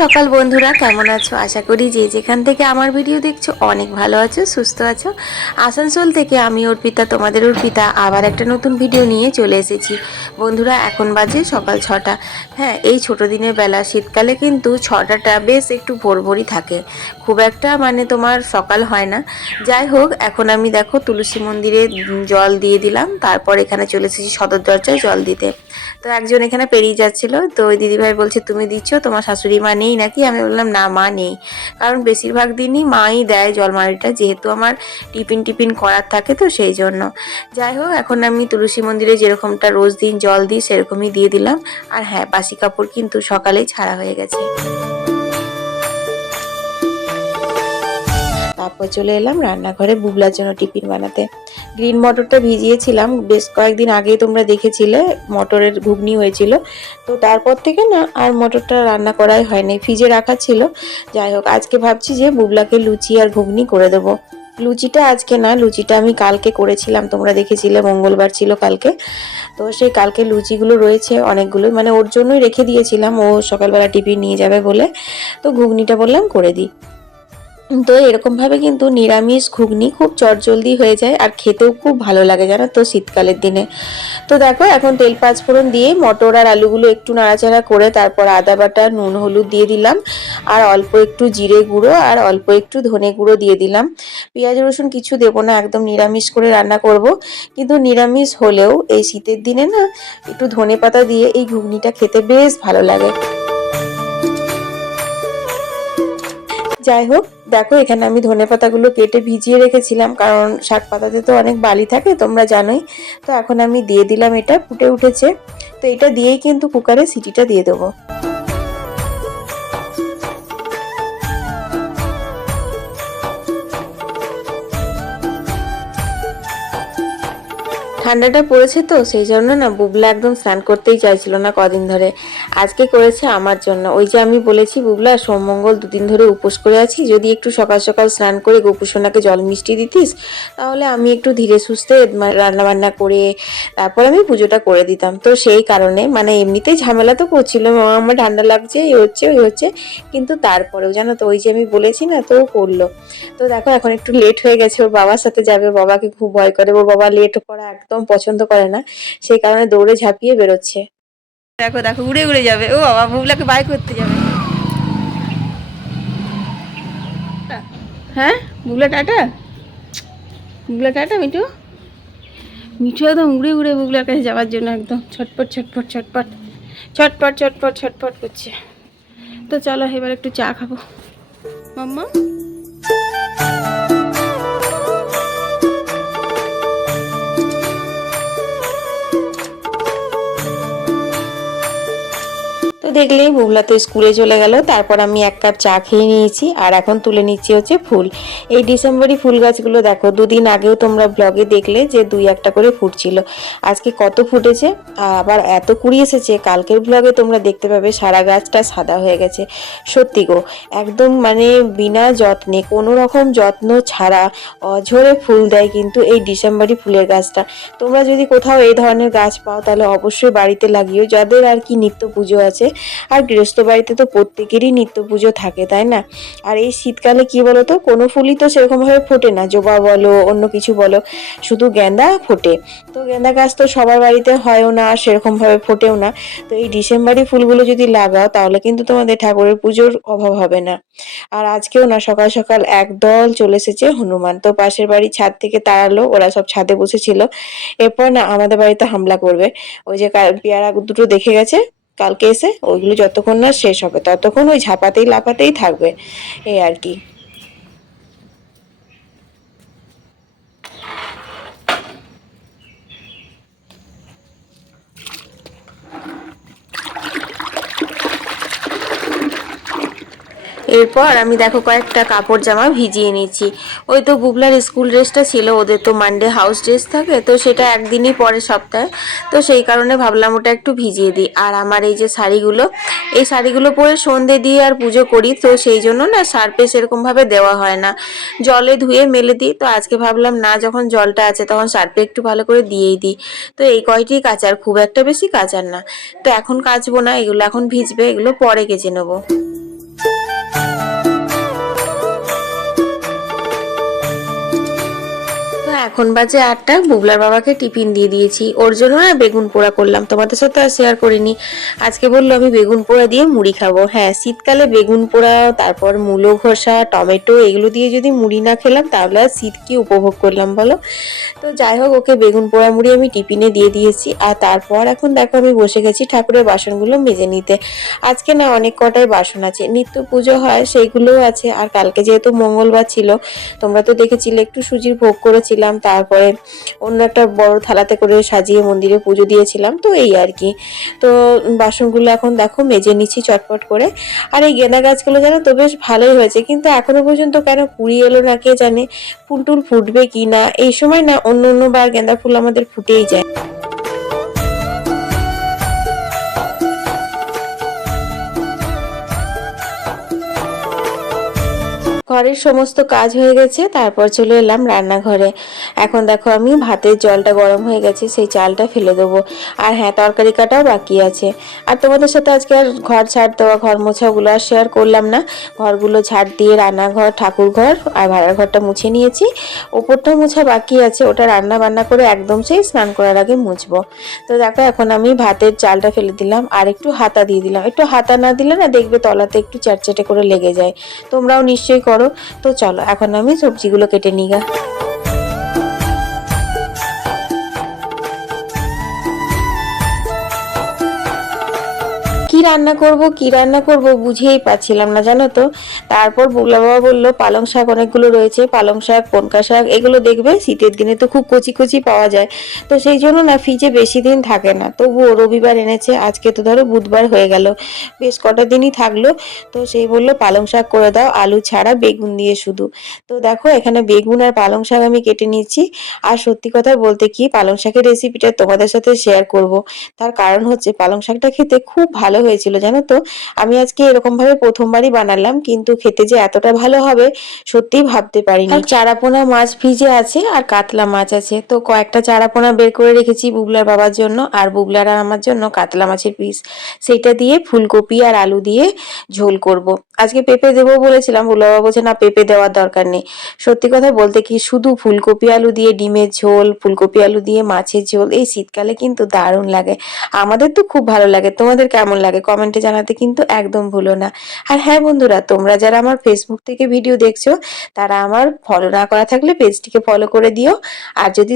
সকাল বন্ধুরা, কেমন আছো? আশা করি যে যেখান থেকে আমার ভিডিও দেখছ অনেক ভালো আছো, সুস্থ আছো। আসানসোল থেকে আমি অর্পিতা, তোমাদের অর্পিতা, আবার একটা নতুন ভিডিও নিয়ে চলে এসেছি। বন্ধুরা, এখন বাজে সকাল ছটা। হ্যাঁ এই ছোট দিনের বেলা, শীতকালে কিন্তু ছটাটা বেশ একটু ভোর ভোরই থাকে। খুব একটা মানে তোমার সকাল হয় না। যাই হোক, এখন আমি দেখো তুলসী মন্দিরে জল দিয়ে দিলাম। তারপর এখানে চলে এসেছি সদর দরজায় জল দিতে। তো একজন এখানে পেরিয়ে যাচ্ছিল। তো ওই দিদিভাই বলছে, তুমি দিচ্ছ, তোমার শাশুড়ি মা নেই নাকি? আমি বললাম, না, মা নেই। কারণ বেশিরভাগ দিনই মাই দেয় জলমারিটা, যেহেতু আমার টিফিন টিফিন করার থাকে তো সেই জন্য। যাই হোক, এখন আমি তুলসী মন্দিরে যেরকমটা রোজ দিন জল দিই, সেরকমই দিয়ে দিলাম। আর হ্যাঁ বাসি কাপড় কিন্তু সকালেই ছাড়া হয়ে গেছে। তারপর চলে এলাম রান্নাঘরে বুবলার জন্য টিফিন বানাতে। গ্রিন মটরটা ভিজিয়েছিলাম, বেশ কয়েকদিন আগেই তোমরা দেখেছিলে, মটরের ঘুগনি হয়েছিল। তো তারপর থেকে না আর মটরটা রান্না করাই হয়নি, ফ্রিজে রাখা ছিল। যাই হোক, আজকে ভাবছি যে বুবলাকে লুচি আর ঘুগনি করে দেবো। লুচিটা আজকে না, লুচিটা আমি কালকে করেছিলাম, তোমরা দেখেছিলে, মঙ্গলবার ছিল কালকে। তো সেই কালকে লুচিগুলো রয়েছে অনেকগুলো মানে ওর জন্যই রেখে দিয়েছিলাম, ও সকালবেলা টিফিন নিয়ে যাবে বলে। তো ঘুগনিটা বললাম করে দিই। তো এরকমভাবে কিন্তু নিরামিষ ঘুগনি খুব চটজলদি হয়ে যায় আর খেতেও খুব ভালো লাগে, জানো তো, শীতকালের দিনে। তো দেখো, এখন তেল পাঁচফোড়ন দিয়ে মটর আর আলুগুলো একটু নাড়াচাড়া করে তারপর আদা বাটা, নুন, হলুদ দিয়ে দিলাম। আর অল্প একটু জিরে গুঁড়ো আর অল্প একটু ধনে গুঁড়ো দিয়ে দিলাম। পেঁয়াজ, রসুন কিছু দেবো না, একদম নিরামিষ করে রান্না করব। কিন্তু নিরামিষ হলেও এই শীতের দিনে না, একটু ধনে পাতা দিয়ে এই ঘুগনিটা খেতে বেশ ভালো লাগে। যাই হোক, দেখো এখানে আমি ধনে পাতাগুলো কেটে ভিজিয়ে রেখেছিলাম, কারণ শাক পাতাতে তো অনেক বালি থাকে, তোমরা জানোই। তো এখন আমি দিয়ে দিলাম এটা, ফুটে উঠেছে। তো এটা দিয়েই কিন্তু কুকারে সিটিটা দিয়ে দেবো। ঠান্ডাটা পড়েছে তো, সেই জন্য না বুবলা একদম স্নান করতেই চাইছিল না কদিন ধরে। আজকে করেছে আমার জন্য। ওই যে আমি বলেছি বুবলা, সোম, মঙ্গল দুদিন ধরে উপোস করে আছি। যদি একটু সকাল সকাল স্নান করে গোপুসোনাকে জল মিষ্টি দিতিস, তাহলে আমি একটু ধীরে সুস্থে রান্না বান্না করে, তারপর আমি পুজোটা করে দিতাম। তো সেই কারণে মানে এমনিতেই ঝামেলা তো করছিল আমার ঠান্ডা লাগছে, এই হচ্ছে, ওই হচ্ছে। কিন্তু তারপরেও জানো তো, ওই যে আমি বলেছি না, তো করল। তো দেখো, এখন একটু লেট হয়ে গেছে ওর বাবার সাথে যাবে, বাবাকে খুব ভয় করে, ওর বাবা লেট করা একদম পছন্দ করে না। সেই কারণে দৌড়ে ঝাঁপিয়ে বেরোচ্ছে। দেখো দেখো, উড়ে উড়ে যাবে। ও বাবা, বুবলাকে বাই করতে যাবে। হ্যাঁ? বুবলা টাটা? বুবলা টাটা, মিঠু? মিঠু একদম উড়ে উড়ে বুবলার কাছে যাওয়ার জন্য একদম ছটপট ছটপট ছটপট। ছটপট ছটপট ছটপট করছে। তো চলো, এবার একটু চা খাব। মাম্মা? দেখলেই বুবলা তো স্কুলে চলে গেল। তারপর আমি এক কাপ চা খেয়ে নিয়েছি আর এখন তুলে নিচ্ছি হচ্ছে ফুল। এই ডিসেম্বরই ফুল গাছগুলো দেখো, দুদিন আগেও তোমরা ব্লগে দেখলে যে দুই একটা করে ফুটছিল। আজকে কত ফুটেছে? আবার এত কুড়ি এসেছে, কালকের ব্লগে তোমরা দেখতে পাবে সারা গাছটা সাদা হয়ে গেছে। সত্যি গো, একদম মানে বিনা যত্নে, কোনো রকম যত্ন ছাড়া অঝরে ফুল দেয় কিন্তু এই ডিসেম্বরই ফুলের গাছটা। তোমরা যদি কোথাও এই ধরনের গাছ পাও তাহলে অবশ্যই বাড়িতে লাগিও। যাদের আর কি নিত্য পুজো আছে আর গৃহস্থ বাড়িতে তো প্রত্যেকেরই নিত্য পুজো থাকে, তাই না? আর এই শীতকালে কি বলো তো কোনো ফুলই তো সেরকমভাবে ফোটে না, জবা বলো, অন্য কিছু বলো, শুধু গেঁদা ফোটে। তো গেঁদা গাছ তো সবার বাড়িতে হয়ও না আর সেরকমভাবে ফোটেও না। তো এই ডিসেম্বরি ফুলগুলো যদি লাগাও, তাহলে কিন্তু তোমাদের ঠাকুরের পুজোর অভাব হবে না। আর আজকেও না, সকাল সকাল একদল চলে এসেছে হনুমান। তো পাশের বাড়ি ছাদ থেকে তাড়ালো ওরা সব ছাদে বসেছিল। এরপর না, আমাদের বাড়িতে হামলা করবে। ওই যে পেয়ারা দুটো দেখে গেছে কালকে এসে ওইগুলো যতক্ষণ না শেষ হবে, ততক্ষণ ওই ঝাপাতেই লাপাতেই থাকবে। এই আর কি। এরপর আমি দেখো কয়েকটা কাপড় জামা ভিজিয়ে নিচ্ছি ওই তো বুবলার স্কুল ড্রেসটা ছিল, ওদের তো মানডে হাউস ড্রেস থাকে, তো সেটা একদিনই পরে সপ্তাহে। তো সেই কারণে ভাবলাম ওটা একটু ভিজিয়ে দিই। আর আমার এই যে শাড়িগুলো, এই শাড়িগুলো পরে সন্ধে দিয়ে আর পুজো করি, তো সেই জন্য না সার্পে সেরকমভাবে দেওয়া হয় না। জলে ধুয়ে মেলে দিই, তো আজকে ভাবলাম না, যখন জলটা আছে তখন সার্পে একটু ভালো করে দিয়েই দিই। তো এই কয়টি কাচার খুব একটা বেশি কাচার না। তো এখন কাচবো না, এগুলো এখন ভিজবে, এগুলো পরে কেচে নেব। এখন বাজে আটটা, বুবলার বাবাকে টিফিন দিয়ে দিয়েছি। ওর জন্য না বেগুন পোড়া করলাম, তোমাদের সাথে আর শেয়ার করিনি। আজকে বলল আমি বেগুন পোড়া দিয়ে মুড়ি খাব। হ্যাঁ শীতকালে বেগুন পোড়া, তারপর মূলো ঘষা, টমেটো, এগুলো দিয়ে যদি মুড়ি না খেলাম, তাহলে আর শীত কি উপভোগ করলাম, বলো? তো যাই হোক, ওকে বেগুন পোড়া মুড়ি আমি টিফিনে দিয়ে দিয়েছি। আর তারপর এখন দেখো আমি বসে গেছি ঠাকুরের বাসনগুলো মেজে নিতে। আজকে না অনেক কটাই বাসন আছে, নিত্য পুজো হয়, সেইগুলোও আছে। আর কালকে যেহেতু মঙ্গলবার ছিল, তোমরা তো দেখেছিলে, একটু সুজির ভোগ করেছিলাম তারপরে অন্য একটা বড় থালাতে করে সাজিয়ে মন্দিরে পুজো দিয়েছিলাম, তো এই আর কি। তো বাসনগুলো এখন দেখো মেজে নিচ্ছি চটপট করে। আর এই গেঁদা গাছগুলো জানো তো বেশ ভালোই হয়েছে, কিন্তু এখনও পর্যন্ত কেন পুড়ি এলো না কে জানে? ফুল টুল ফুটবে কি না? এই সময় না অন্য অন্য বার গেঁদা ফুল আমাদের ফুটেই যায়। ঘরের সমস্ত কাজ হয়ে গেছে, তারপর চলে এলাম রান্নাঘরে। এখন দেখো আমি ভাতের জলটা গরম হয়ে গেছে, সেই চালটা ফেলে দেবো। আর হ্যাঁ তরকারি কাটাও বাকি আছে। আর তোমাদের সাথে আজকে আর ঘর ছাড় দেওয়া, ঘর মোছাগুলো আর শেয়ার করলাম না। ঘরগুলো ঝাড় দিয়ে রান্নাঘর ঠাকুর ঘর আর ভাড়ার ঘরটা মুছে নিয়েছি। ওপরটা মোছা বাকি আছে, ওটা রান্না বান্না করে একদম সেই স্নান করার আগে মুছবো। তো দেখো, এখন আমি ভাতের চালটা ফেলে দিলাম আর একটু হাতা দিয়ে দিলাম। একটু হাতা না দিলে না দেখবে তলাতে একটু চ্যাটচ্যাটে করে লেগে যায়। তোমরাও নিশ্চয়ই করো। তো চলো এখন আমি সবজিগুলো কেটে নিগা কি রান্না করব, কি রান্না করব বুঝেই পাচ্ছিলাম না, জানো তো? তারপর বুগলা বাবা বলল, পালং শাক অনেকগুলো রয়েছে, পালং শাক, পনকা শাক, এগুলো দেখবে? শীতের দিনে তো খুব কচি কচি পাওয়া যায়। তো সেই জন্য না ফ্রিজে বেশি দিন থাকে না। তবুও রবিবার এনেছে, আজকে তো ধরো বুধবার হয়ে গেল। বেশ কটা দিনই থাকল, তো সেই বলল, পালং শাক করে দাও, আলু ছাড়া বেগুন দিয়ে শুধু। তো দেখো, এখানে বেগুন আর পালং শাক আমি কেটে নিচ্ছি। আর সত্যি কথা বলতে কি, পালং শাকের রেসিপিটা তোমাদের সাথে শেয়ার করব। তার কারণ হচ্ছে, পালং শাকটা খেতে খুব ভালো হয়েছিল জানো তো? আমি আজকে এরকম ভাবে প্রথমবারই বানালাম, কিন্তু খেতে যে এতটা ভালো হবে সত্যিই ভাবতে পারিনি। চারাপোনা মাছ ফ্রিজে আছে আর কাতলা মাছ আছে। তো কয়েকটা চারাপোনা বের করে রেখেছি বুবলার বাবার জন্য আর বুবলার আর আমার জন্য কাতলা মাছের পিস। সেটা দিয়ে ফুলকপি আর আলু দিয়ে ঝোল করব। আজকে পেঁপে দেবো বলেছিলাম বুবলা বাবা বলছে, না, পেঁপে দেওয়ার দরকার নেই। সত্যি কথা বলতে কি, শুধু ফুলকপি আলু দিয়ে ডিমের ঝোল, ফুলকপি আলু দিয়ে মাছের ঝোল, এই শীতকালে কিন্তু দারুণ লাগে। আমাদের তো খুব ভালো লাগে। তোমাদের কেমন লাগে? কমেন্টে জানাতে কিন্তু একদম ভুলো না। আর হ্যাঁ বন্ধুরা, তোমরা যারা আমার ফেসবুক থেকে ভিডিও দেখছ, তারা আমার ফলো না করা থাকলে পেজটিকে ফলো করে দিও। আর যদি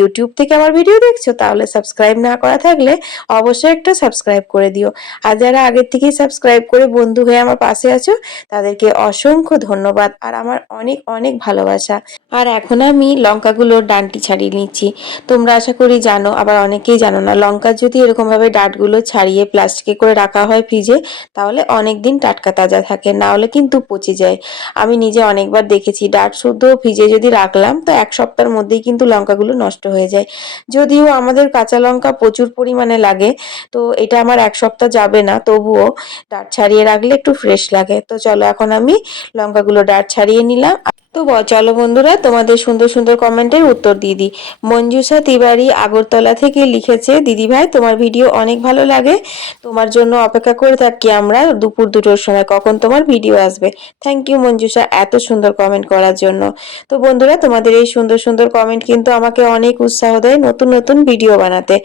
ইউটিউব থেকে আমার ভিডিও দেখছ, তাহলে সাবস্ক্রাইব না করা থাকলে অবশ্যই একটা সাবস্ক্রাইব করে দিও। আর যারা আগের থেকেই সাবস্ক্রাইব করে বন্ধু হয়ে আমার পাশে আছো, তাদেরকে অসংখ্য ধন্যবাদ আর আমার অনেক অনেক ভালোবাসা। আর এখন আমি লঙ্কাগুলোর ডানটি ছাড়িয়ে নিচ্ছি। তোমরা আশা করি জানো, আবার অনেকেই জানো না, লঙ্কা যদি এরকমভাবে ডাঁটগুলো ছাড়িয়ে প্লাস্টিকে করে রাখা হয় ফ্রিজে তাহলে অনেক দিন টাটকা তাজা থাকে, না হলে কিন্তু পচে যায়। আমি নিজে অনেকবার দেখেছি, ডাট শুদ্ধ ফ্রিজে যদি রাখলাম, তো এক সপ্তাহের মধ্যেই কিন্তু লঙ্কাগুলো নষ্ট হয়ে যায়। যদিও আমাদের কাঁচা লঙ্কা প্রচুর পরিমাণে লাগে, তো এটা আমার এক সপ্তাহ যাবে না, তবুও ডাট ছাড়িয়ে রাখলে একটু ফ্রেশ লাগে। তো চলো এখন আমি লঙ্কাগুলো ডাট ছাড়িয়ে নিলাম। তো চলো বন্ধুরা, তোমাদের সুন্দর সুন্দর কমেন্টের উত্তর দিয়ে দিই। মঞ্জুষা তিবারি আগরতলা থেকে লিখেছে, দিদি ভাই, তোমার ভিডিও অনেক ভালো লাগে। তোমার জন্য অপেক্ষা করে থাকি আমরা দুপুর দুটোর সময়। কখন তোমার ভিডিও আসবে? থ্যাংক ইউ মঞ্জুষা, এত সুন্দর কমেন্ট করার জন্য। তো বন্ধুরা, তোমাদের এই সুন্দর সুন্দর কমেন্ট কিন্তু আমাকে অনেক উৎসাহ দেয় নতুন নতুন ভিডিও বানাতে।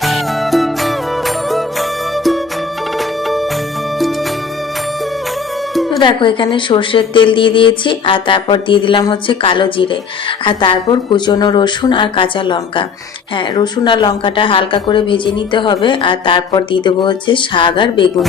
তো দেখো, এখানে সর্ষের তেল দিয়ে দিয়েছি, আর তারপর দিয়ে দিলাম হচ্ছে কালো জিরে। আর তারপর কুচনো রসুন আর কাঁচা লঙ্কা। হ্যাঁ রসুন আর লঙ্কাটা হালকা করে ভেজে নিতে হবে, আর তারপর দিয়ে দেবো হচ্ছে শাক আর বেগুন।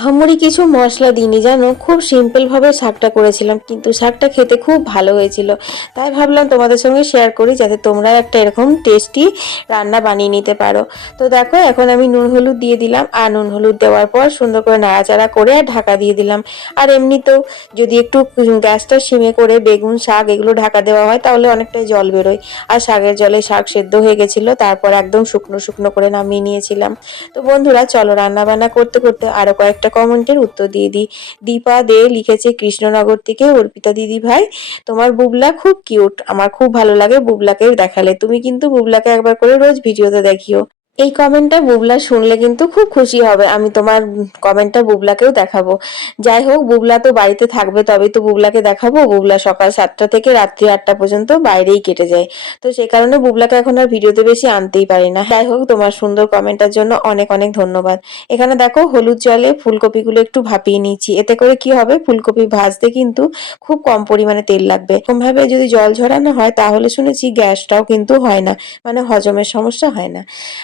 আহামরি কিছু মশলা দিইনি, জানো? খুব সিম্পলভাবে শাকটা করেছিলাম, কিন্তু শাকটা খেতে খুব ভালো হয়েছিল। তাই ভাবলাম তোমাদের সঙ্গে শেয়ার করি, যাতে তোমরা একটা এরকম টেস্টি রান্না বানিয়ে নিতে পারো। তো দেখো, এখন আমি নুন হলুদ দিয়ে দিলাম, আর নুন হলুদ দেওয়ার পর সুন্দর করে নাড়াচাড়া করে আর ঢাকা দিয়ে দিলাম। আর এমনিতেও যদি একটু গ্যাসটা সিমে করে বেগুন শাক এগুলো ঢাকা দেওয়া হয়, তাহলে অনেকটাই জল বেরোয়। আর শাকের জলে শাক সেদ্ধ হয়ে গেছিল, তারপর একদম শুকনো শুকনো করে নামিয়ে নিয়েছিলাম। তো বন্ধুরা, চলো রান্না বান্না করতে করতে আরও কয়েকটা কমেন্টের উত্তর দিয়ে দিই। দীপা দে লিখেছে, কৃষ্ণনগর থেকে অর্পিতা দিদি ভাই, তোমার বুবলা খুব কিউট আমার খুব ভালো লাগে বুবলাকে দেখালে। তুমি কিন্তু বুবলাকে একবার করে রোজ ভিডিওতে দেখিও। এই কমেন্টটা বুবলা শুনলে কিন্তু খুব খুশি হবে। আমি তোমার কমেন্টটা বুবলাকেও দেখাবো। যাই হোক, বুবলা তো বাড়িতে থাকবে তবে তো বুবলাকে দেখাবো। বুবলা সকাল সাতটা থেকে রাত্রি আটটা পর্যন্ত বাইরেই কেটে যায়। তো সেই কারণে বুবলাকে এখন আর ভিডিওতে বেশি আনতেই পারি না। যাই হোক, তোমার সুন্দর কমেন্টের জন্য অনেক অনেক ধন্যবাদ। এখানে দেখো, হলুদ জলে ফুলকপিগুলো একটু ভাপিয়ে নিচ্ছি। এতে করে কি হবে, ফুলকপি ভাজতে কিন্তু খুব কম পরিমাণে তেল লাগবে। এরকমভাবে যদি জল ঝরানো হয়, তাহলে শুনেছি গ্যাসটাও কিন্তু হয় না। মানে হজমের সমস্যা হয় না।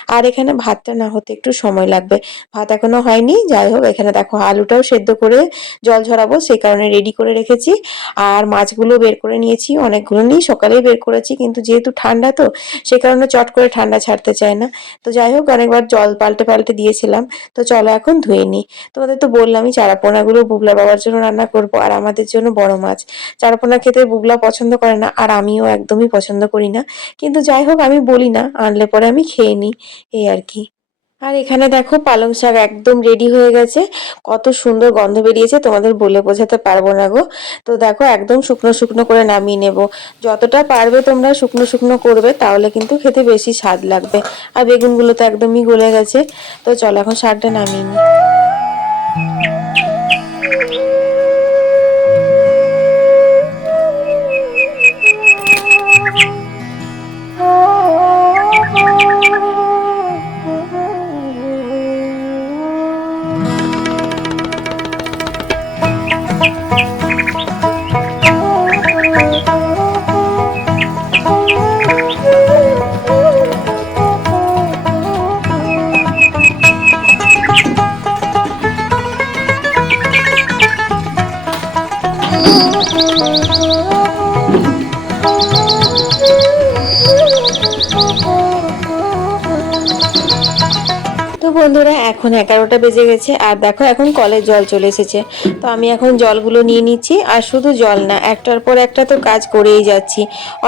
আর এখানে ভাতটা না হতে একটু সময় লাগবে। ভাত এখনও হয়নি, যাই হোক, এখানে দেখো আলুটাও সেদ্ধ করে জল ঝরাবো সেই কারণে রেডি করে রেখেছি। আর মাছগুলো বের করে নিয়েছি, অনেকগুলো নিয়ে সকালেই বের করেছি, কিন্তু যেহেতু ঠান্ডা তো, সে কারণে চট করে ঠান্ডা ছাড়তে চায় না। তো যাই হোক, অনেকবার জল পাল্টে পাল্টে দিয়েছিলাম, তো চলো এখন ধুয়ে নিই। তোমাদের তো বললামই চারাপোনাগুলো বুবলা বাবার জন্য রান্না করব, আর আমাদের জন্য বড় মাছ। চারাপোনা খেতে বুবলা পছন্দ করে না, আর আমিও একদমই পছন্দ করি না। কিন্তু যাই হোক, আমি বলি না, আনলে পরে আমি খেয়ে নিই। এই আর কি। আর এখানে দেখো পালং শাক একদম রেডি হয়ে গেছে। কত সুন্দর গন্ধ বেরিয়েছে, তোমাদের বলে বোঝাতে পারব না গো। তো দেখো একদম শুকনো শুকনো করে নামিয়ে নেব। যতটা পারবে তোমরা শুকনো শুকনো করবে, তাহলে কিন্তু খেতে বেশি স্বাদ লাগবে। আর বেগুনগুলো তো একদমই গলে গেছে। তো চলো এখন শাকটা নামিয়ে নিই। তো বন্ধুরা, এখন এগারোটা বেজে গেছে আর দেখো এখন কলের জল চলে এসেছে। তো আমি এখন জলগুলো নিয়ে নিচ্ছি আর শুধু জল না, একটার পর একটা তো কাজ করেই যাচ্ছি।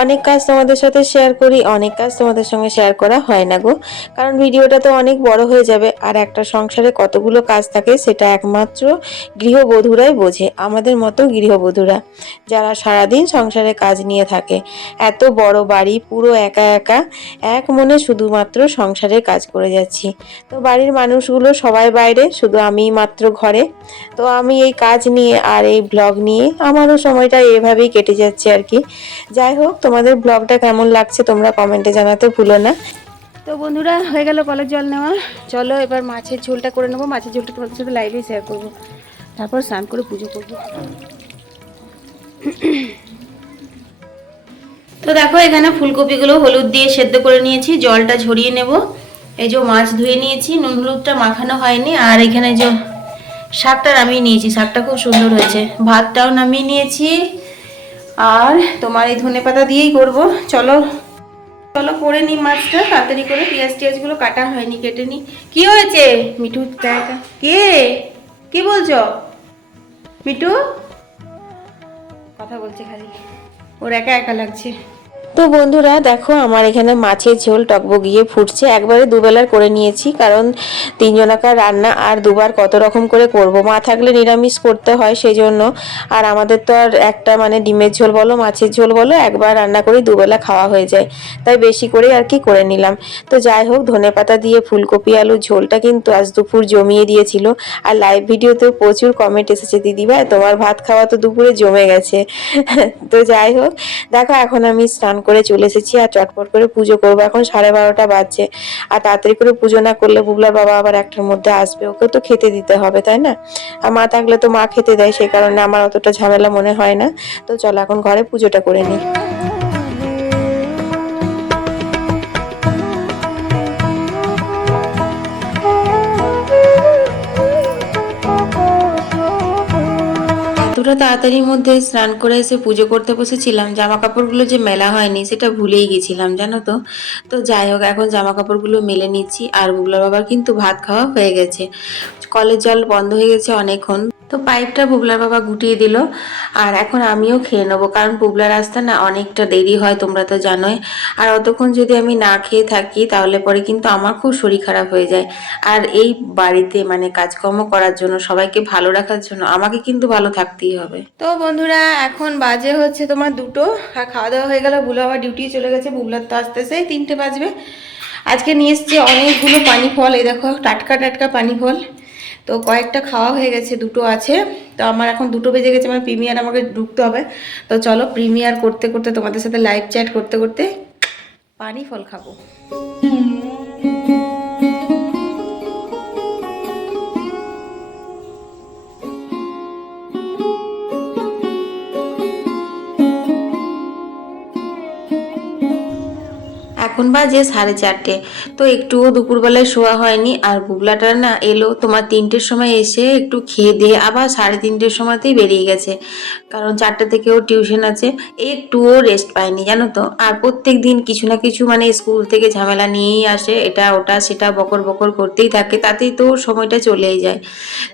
অনেক কাজ তোমাদের সাথে শেয়ার করি, অনেক কাজ তোমাদের সঙ্গে শেয়ার করা হয় না গো। কারণ ভিডিওটা তো অনেক বড় হয়ে যাবে আর একটা সংসারে কতগুলো কাজ থাকে সেটা একমাত্র গৃহবধূরাই বোঝে, আমাদের মতো গৃহবধূরা যারা সারাদিন সংসারে কাজ নিয়ে থাকে। এত বড় বাড়ি, পুরো একা একা, এক মনে শুধুমাত্র সংসারের কাজ করে যাচ্ছি। তো বাড়ির মানুষগুলো সবাই বাইরে, শুধু আমিই মাত্র ঘরে। তো আমি এই কাজ নিয়ে আর এই ব্লগ নিয়ে আমারও সময়টা এভাবেই কেটে যাচ্ছে আর কি। যাই হোক, তোমাদের ব্লগটা কেমন লাগছে তোমরা কমেন্টে জানাতে ভুলো না। তো বন্ধুরা, হয়ে গেল কলের জল নেওয়া। চলো এবার মাছের ঝোলটা করে নেব। মাছের ঝোলটা তোমাদের সাথে লাইভে শেয়ার করব। তারপর স্নান করে পুজো করব। তো দেখো, এখানে ফুলকপিগুলো হলুদ দিয়ে সেদ্ধ করে নিয়েছি। জলটা ঝরিয়ে নেব। এই যে মাছ ধুয়ে নিয়েছি, নুন হলুদটা মাখানো হয়নি, আর এখানে যে শাকটা নামিয়ে নিয়েছি, শাকটা খুব সুন্দর হয়েছে। ভাতটাও নামিয়ে নিয়েছি, আর তোমার এই ধনে পাতা দিয়েই করব। চলো চলো করে নি মাছটা, তাড়াতাড়ি করে পেঁয়াজ টিয়াজগুলো কাটা হয়নি, কেটে নি কি হয়েছে? মিঠু, দেখা, কে? কি বলছো? মিঠু? কথা বলছে খালি। ওর একা একা লাগছে। তো বন্ধুরা, দেখো আমার এখানে মাছের ঝোল টকবগিয়ে ফুটছে। একবারে দুবেলার করে নিয়েছি, কারণ তিনজনাকার রান্না আর দুবার কত রকম করে করব। মা থাকলে নিরামিষ করতে হয় সেই জন্য আর আমাদের তো আর একটা মানে ডিমের ঝোল বলো, মাছের ঝোল বলো, একবার রান্না করে দুবেলা খাওয়া হয়ে যায়। তাই বেশি করে আর কি করে নিলাম। তো যাই হোক, ধনে পাতা দিয়ে ফুলকপি আলু ঝোলটা কিন্তু আজ দুপুর জমিয়ে দিয়েছিল। আর লাইভ ভিডিওতেও প্রচুর কমেন্ট এসেছে দিদিভাই তোমার ভাত খাওয়া তো দুপুরে জমে গেছে। তো যাই হোক, দেখো এখন আমি স্নান করে চলে এসেছি আর চটপট করে পুজো করব। এখন সাড়ে বারোটা বাজছে আর তাড়াতাড়ি করে পুজো না করলে বুবলার বাবা আবার একটার মধ্যে আসবে। ওকে তো খেতে দিতে হবে, তাই না? আর মা থাকলে তো মা খেতে দেয়, সেই কারণে আমার অতটা ঝামেলা মনে হয় না। তো চলো এখন ঘরে পুজোটা করে নিই। এতটা তাড়াতাড়ির মধ্যে স্নান করে এসে পুজো করতে বসেছিলাম জামা কাপড়গুলো যে মেলা হয়নি সেটা ভুলেই গেছিলাম, জানো তো? তো যাই হোক, এখন জামা কাপড়গুলো মেলে নিচ্ছি আর বুবলার বাবার কিন্তু ভাত খাওয়া হয়ে গেছে। কলের জল বন্ধ হয়ে গেছে অনেকক্ষণ। তো পাইপটা বুবলার বাবা গুটিয়ে দিল আর এখন আমিও খেয়ে নেব, কারণ বুবলার আসতে না অনেকটা দেরি হয়, তোমরা তো জানোই। আর অতক্ষণ যদি আমি না খেয়ে থাকি, তাহলে পরে কিন্তু আমার খুব শরীর খারাপ হয়ে যায়। আর এই বাড়িতে মানে কাজকর্ম করার জন্য, সবাইকে ভালো রাখার জন্য আমাকে কিন্তু ভালো থাকতেই হবে। তো বন্ধুরা, এখন বাজে হচ্ছে তোমার দুটো। আর খাওয়া দাওয়া হয়ে গেল বুবলা আবার ডিউটি চলে গেছে, বুবলার তো আসতে সেই তিনটে বাজবে। আজকে নিয়ে এসছে অনেকগুলো পানি ফল এই দেখো, টাটকা টাটকা পানি ফল তো কয়েকটা খাওয়া হয়ে গেছে, দুটো আছে। তো আমার এখন দুটো বেজে গেছে, আমার প্রিমিয়ার আমাকে ঢুকতে হবে। তো চলো, প্রিমিয়ার করতে করতে তোমাদের সাথে লাইভ চ্যাট করতে করতে পানি ফল খাব। এখন বাজে সাড়ে চারটে। তো একটুও দুপুরবেলায় শোয়া হয়নি। আর বুবলাটা না এলো তোমার তিনটের সময় এসে একটু খেয়ে দিয়ে আবার সাড়ে তিনটের সময়তেই বেরিয়ে গেছে। কারণ চারটে থেকেও টিউশন আছে। একটুও রেস্ট পায়নি, জানো তো? আর প্রত্যেক দিন কিছু না কিছু মানে স্কুল থেকে ঝামেলা নিয়েই আসে। এটা, ওটা, সেটা বকর বকর করতেই থাকে। তাতেই তো সময়টা চলেই যায়।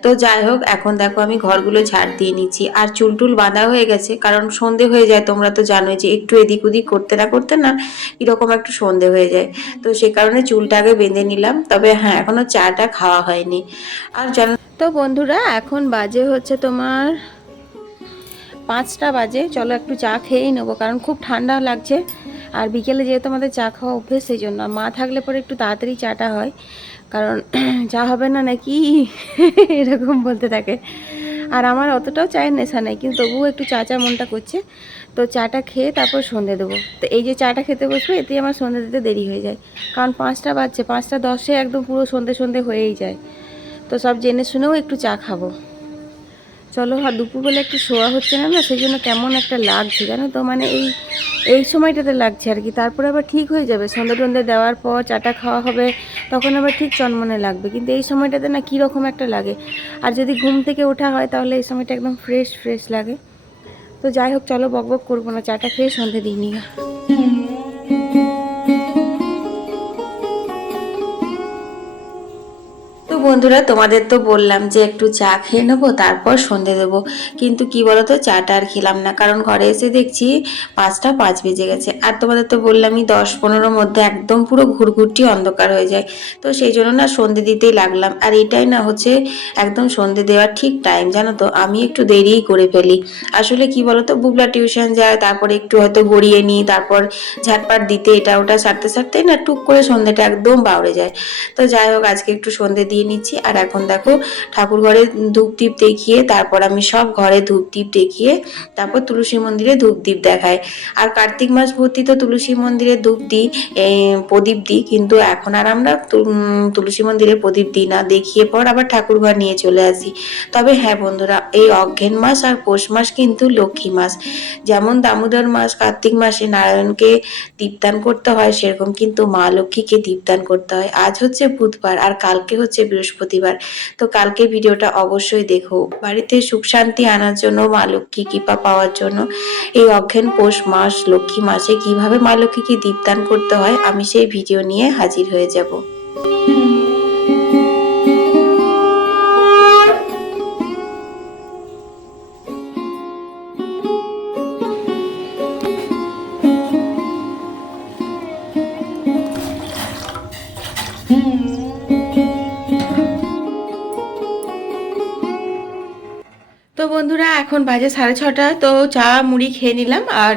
তো যাই হোক, এখন দেখো আমি ঘরগুলো ঝাড় দিয়ে নিচ্ছি। আর চুল টুল বাঁধা হয়ে গেছে। কারণ সন্ধে হয়ে যায়, তোমরা তো জানোই যে একটু এদিক ওদিক করতে না করতে না এরকম একটু সন্ধে হয়ে যায়। তো সে কারণে চুলটা আগে বেঁধে নিলাম। তবে হ্যাঁ এখনও চাটা খাওয়া হয়নি। আর তো বন্ধুরা, এখন বাজে হচ্ছে তোমার পাঁচটা বাজে। চলো একটু চা খেয়েই নেব, কারণ খুব ঠান্ডা লাগছে। আর বিকেলে যেহেতু আমাদের চা খাওয়া অভ্যেস, সেই জন্য। মা থাকলে পরে একটু তাড়াতাড়ি চাটা হয়। কারণ যা হবে না নাকি এরকম বলতে থাকে। আর আমার অতটাও চায়ের নেশা নেই, কিন্তু তবুও একটু চা চা মনটা করছে। তো চাটা খেয়ে তারপর সন্ধে দেবো। তো এই যে চাটা খেতে বসবো, এতেই আমার সন্ধে দিতে দেরি হয়ে যায়। কারণ পাঁচটা বাজছে, পাঁচটা দশে একদম পুরো সন্ধে সন্ধে হয়েই যায়। তো সব জেনে শুনেও একটু চা খাব। চলো আর দুপুরবেলা একটু শোয়া হচ্ছে না না সেই জন্য কেমন একটা লাগছে জানো তো? মানে এই এই সময়টাতে লাগছে আর কি। তারপরে আবার ঠিক হয়ে যাবে। সন্ধ্যে টন্ধে দেওয়ার পর চাটা খাওয়া হবে, তখন আবার ঠিক চনমনে লাগবে। কিন্তু এই সময়টাতে না কীরকম একটা লাগে। আর যদি ঘুম থেকে ওঠা হয়, তাহলে এই সময়টা একদম ফ্রেশ ফ্রেশ লাগে। তো যাই হোক, চলো বক বক করব না, চাটা খেয়ে সন্ধে দিই নিয়ে তো বন্ধুরা, তোমাদের তো বললাম যে একটু চা খেয়ে নেব, তারপর সন্ধে দেবো। কিন্তু কি বলতো, চাটা আর খেলাম না। কারণ ঘরে এসে দেখছি পাঁচটা পাঁচ বেজে গেছে। আর তোমাদের তো বললামই দশ পনেরোর মধ্যে একদম পুরো ঘুরঘুরটি অন্ধকার হয়ে যায়। তো সেই জন্য না সন্ধে দিতেই লাগলাম। আর এটাই না হচ্ছে একদম সন্ধে দেওয়ার ঠিক টাইম জানো তো? আমি একটু দেরিই করে ফেলি। আসলে কি বলতো, বুবলা টিউশন যায়, তারপরে একটু হয়তো গড়িয়ে নিই, তারপর ঝাটপাট দিতে, এটা ওটা সারতে সারতে না টুক করে সন্ধেটা একদম বাউড়ে যায়। তো যাই হোক, আজকে একটু সন্ধে দিয়ে নিচ্ছি। আর এখন দেখো ঠাকুর ঘরে ধূপদীপ দেখিয়ে তারপর আমি সব ঘরে ধূপদীপ দেখিয়ে তারপর তুলসী মন্দিরে ধূপদীপ দেখাই। আর কার্তিক মাস ভর্তি তো তুলসী মন্দিরে ধূপ দিই প্রদীপ দিই। কিন্তু এখন আর আমরা তুলসী মন্দিরে প্রদীপ দিই না। দেখিয়ে পর আবার ঠাকুর ঘর নিয়ে চলে আসি। তবে হ্যাঁ বন্ধুরা, এই অজ্ঞান মাস আর পৌষ মাস কিন্তু লক্ষ্মী মাস। যেমন দামোদর মাস, কার্তিক মাসে নারায়ণকে দীপদান করতে হয়, সেরকম কিন্তু মা লক্ষ্মীকে দীপদান করতে হয়। আজ হচ্ছে বুধবার আর কালকে হচ্ছে বৃহস্পতিবার। তো কালকে ভিডিওটা অবশ্যই দেখো। বাড়িতে সুখ শান্তি আনার জন্য মা লক্ষ্মী কৃপা পাওয়ার জন্য এই অজ্ঞান পৌষ মাস, লক্ষ্মী মাসে কীভাবে মা লক্ষ্মীকে দীপদান করতে হয়, আমি সেই ভিডিও নিয়ে হাজির হয়ে যাব। এখন বাজে সাড়ে ছটা, তো চা, মুড়ি খেয়ে নিলাম আর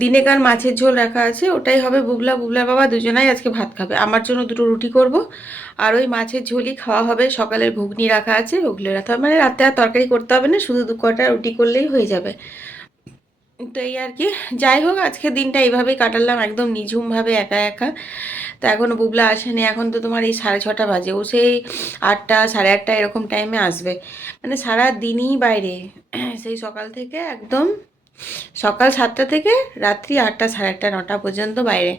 দিনে দিনেকার মাছের ঝোল রাখা আছে, ওটাই হবে বুবলা। বুবলা বাবা দুজনাই আজকে ভাত খাবে। আমার জন্য দুটো রুটি করব আর ওই মাছের ঝোলই খাওয়া হবে। সকালের ঘুগনি রাখা আছে, ওগুলো রাখা মানে রাতে আর তরকারি করতে হবে না, শুধু দু কটা রুটি করলেই হয়ে যাবে। তো এই আর কি। যাই হোক আজকে দিনটা এইভাবেই কাটালাম, একদম নিঝুমভাবে একা একা। তো এখনও বুবলা আসেনি, এখন তো তোমার এই সাড়ে ছটা বাজে। ও সেই আটটা, সাড়ে আটটা এরকম টাইমে আসবে। মানে সারা দিনই বাইরে। সেই সকাল থেকে একদম, সকাল সাতটা থেকে রাত্রি আটটা, সাড়ে আটটা, নটা পর্যন্ত বাইরে।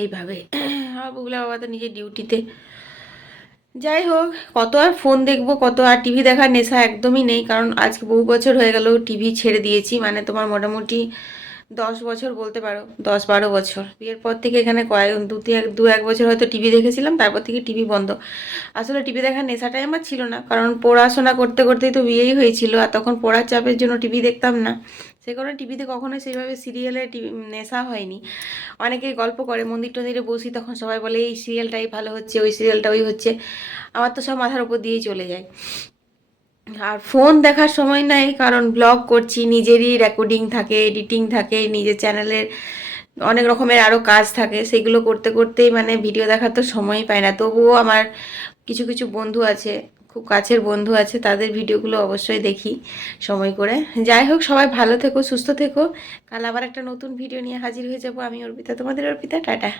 এইভাবে। আর বুবলা বাবা তো নিজের ডিউটিতে যাই হোক, কত আর ফোন দেখব, কত আর টিভি দেখার নেশা একদমই নেই, কারণ আজকে বহু বছর হয়ে গেল টিভি ছেড়ে দিয়েছি মানে তোমার মোটামুটি দশ বছর বলতে পারো, দশ বারো বছর। বিয়ের পর থেকে এখানে কয়েক, দু দু এক বছর হয়তো টিভি দেখেছিলাম, তারপর থেকে টিভি বন্ধ। আসলে টিভি দেখার নেশাটাই আমার ছিল না, কারণ পড়াশোনা করতে করতেই তো বিয়েই হয়েছিল, আর তখন পড়ার চাপের জন্য টিভি দেখতাম না। সে কারণে টিভিতে কখনোই সেইভাবে সিরিয়ালে টিভি নেশা হয়নি। অনেকেই গল্প করে, মন্দির টন্দিরে বসি, তখন সবাই বলে, এই সিরিয়ালটাই ভালো হচ্ছে, ওই সিরিয়ালটা ওই হচ্ছে। আমার তো সব মাথার উপর দিয়েই চলে যায়। আর ফোন দেখার সময় নাই, কারণ ব্লগ করছি, নিজেরই রেকর্ডিং থাকে এডিটিং থাকে, নিজের চ্যানেলের অনেক রকমের আরও কাজ থাকে, সেগুলো করতে করতেই মানে ভিডিও দেখার তো সময়ই পাই না। তবুও আমার কিছু কিছু বন্ধু আছে, খুব কাছের বন্ধু আছে, তাদের ভিডিওগুলো অবশ্যই দেখি সময় করে। যাই হোক, সবাই ভালো থেকো, সুস্থ থেকো। কাল আবার একটা নতুন ভিডিও নিয়ে হাজির হয়ে যাব। আমি অর্পিতা, তোমাদের অর্পিতা, টাটা।